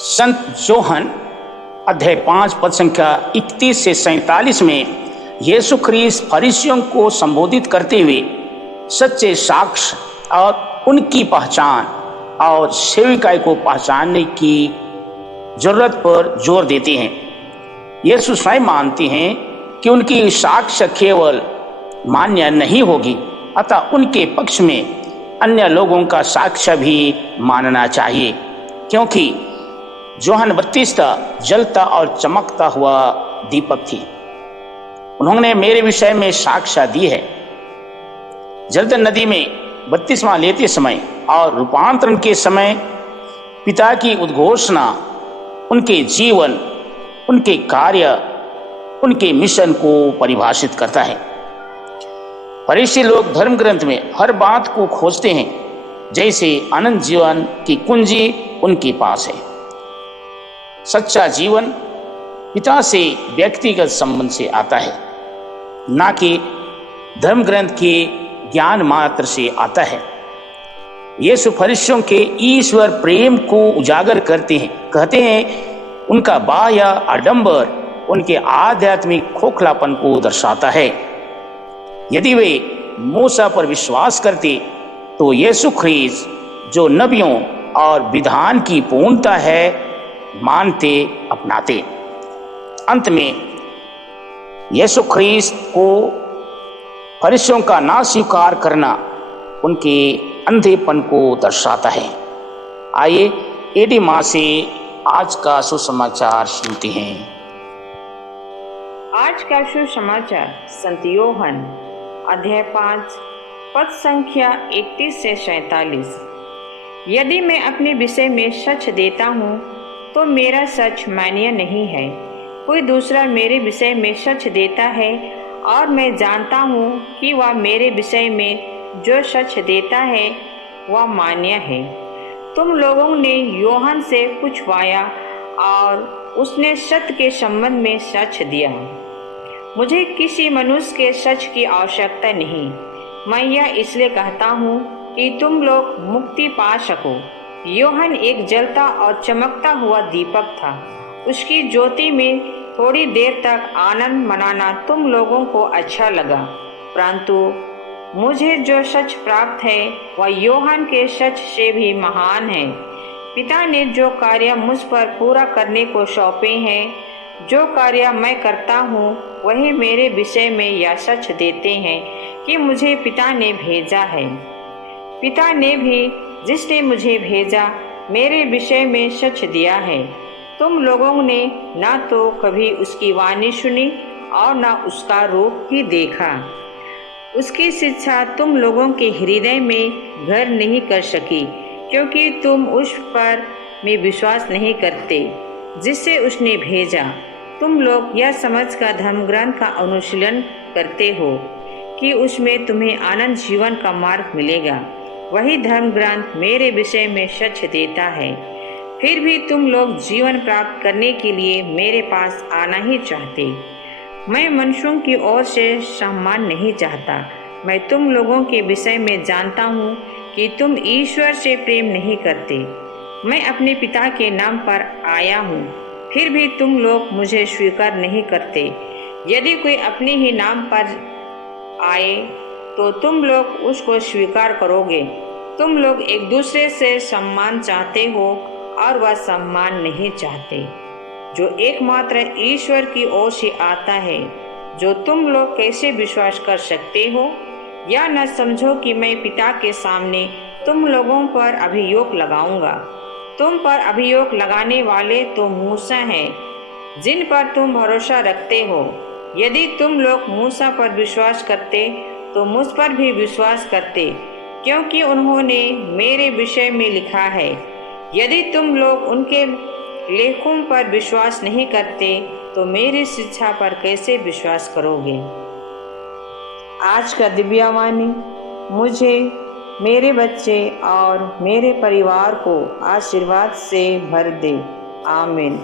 संत Johan अध्याय 5 पद संख्या 31 से 47 में यीशु ख्रीस्त फरीसियों को संबोधित करते हुए सच्चे साक्ष्य और उनकी पहचान और सेविकाई को पहचानने की जरूरत पर जोर देते हैं। यीशु स्वयं मानते हैं कि उनकी साक्ष्य केवल मान्य नहीं होगी, अतः उनके पक्ष में अन्य लोगों का साक्ष्य भी मानना चाहिए, क्योंकि जोहन बपतिस्मा जलता और चमकता हुआ दीपक थी। उन्होंने मेरे विषय में साक्ष्य दी है। जर्दन नदी में बपतिस्मा लेते समय और रूपांतरण के समय पिता की उद्घोषणा उनके जीवन, उनके कार्य, उनके मिशन को परिभाषित करता है। फरीसी लोग धर्म ग्रंथ में हर बात को खोजते हैं, जैसे अनंत जीवन की कुंजी उनके पास है। सच्चा जीवन पिता से व्यक्तिगत संबंध से आता है, ना कि धर्म ग्रंथ के ज्ञान मात्र से आता है। यीशु फरीसियों के ईश्वर प्रेम को उजागर करते हैं, कहते हैं उनका बाह्य आडंबर उनके आध्यात्मिक खोखलापन को दर्शाता है। यदि वे मूसा पर विश्वास करते तो यीशु ख्रीस्त जो नबियों और विधान की पूर्णता है मानते, अपनाते। अंत में यीशु ख्रीस्त को फरीसियों का ना स्वीकार करना उनके अंधेपन को दर्शाता है। आइए एडी माँ से आज का सुसमाचार सुनते हैं। आज का सुसमाचार संत योहन अध्याय 5 पद संख्या 31 से 47। यदि मैं अपने विषय में सच देता हूँ तो मेरा सच मान्य नहीं है। कोई दूसरा मेरे विषय में सच देता है और मैं जानता हूँ कि वह मेरे विषय में जो सच देता है वह मान्य है। तुम लोगों ने योहन से पूछवाया और उसने सत्य के संबंध में सच दिया। मुझे किसी मनुष्य के सच की आवश्यकता नहीं। मैं यह इसलिए कहता हूँ कि तुम लोग मुक्ति पा सको। योहन एक जलता और चमकता हुआ दीपक था। उसकी ज्योति में थोड़ी देर तक आनंद मनाना तुम लोगों को अच्छा लगा, परंतु मुझे जो सच प्राप्त है वह योहन के सच से भी महान है। पिता ने जो कार्य मुझ पर पूरा करने को सौंपे हैं, जो कार्य मैं करता हूँ वही मेरे विषय में यह सच देते हैं कि मुझे पिता ने भेजा है। पिता ने भी जिसने मुझे भेजा मेरे विषय में सच दिया है। तुम लोगों ने ना तो कभी उसकी वाणी सुनी और ना उसका रूप ही देखा। उसकी शिक्षा तुम लोगों के हृदय में घर नहीं कर सकी, क्योंकि तुम उस पर में विश्वास नहीं करते जिससे उसने भेजा। तुम लोग यह समझकर धर्म ग्रंथ का अनुशीलन करते हो कि उसमें तुम्हें आनंद जीवन का मार्ग मिलेगा। वही धर्म ग्रंथ मेरे विषय में सच देता है। फिर भी तुम लोग जीवन प्राप्त करने के लिए मेरे पास आना ही चाहते। मैं मनुष्यों की ओर से सम्मान नहीं चाहता। मैं तुम लोगों के विषय में जानता हूँ कि तुम ईश्वर से प्रेम नहीं करते। मैं अपने पिता के नाम पर आया हूँ, फिर भी तुम लोग मुझे स्वीकार नहीं करते। यदि कोई अपने ही नाम पर आए तो तुम लोग उसको स्वीकार करोगे। तुम लोग एक दूसरे से सम्मान चाहते हो और वह सम्मान नहीं चाहते जो एकमात्र ईश्वर की ओर से आता है, जो तुम लोग कैसे विश्वास कर सकते हो। या न समझो कि मैं पिता के सामने तुम लोगों पर अभियोग लगाऊंगा। तुम पर अभियोग लगाने वाले तो मूसा हैं, जिन पर तुम भरोसा रखते हो। यदि तुम लोग मूसा पर विश्वास करते तो मुझ पर भी विश्वास करते, क्योंकि उन्होंने मेरे विषय में लिखा है। यदि तुम लोग उनके लेखों पर विश्वास नहीं करते तो मेरी शिक्षा पर कैसे विश्वास करोगे। आज का दिव्यवाणी मुझे, मेरे बच्चे और मेरे परिवार को आशीर्वाद से भर दे। आमीन।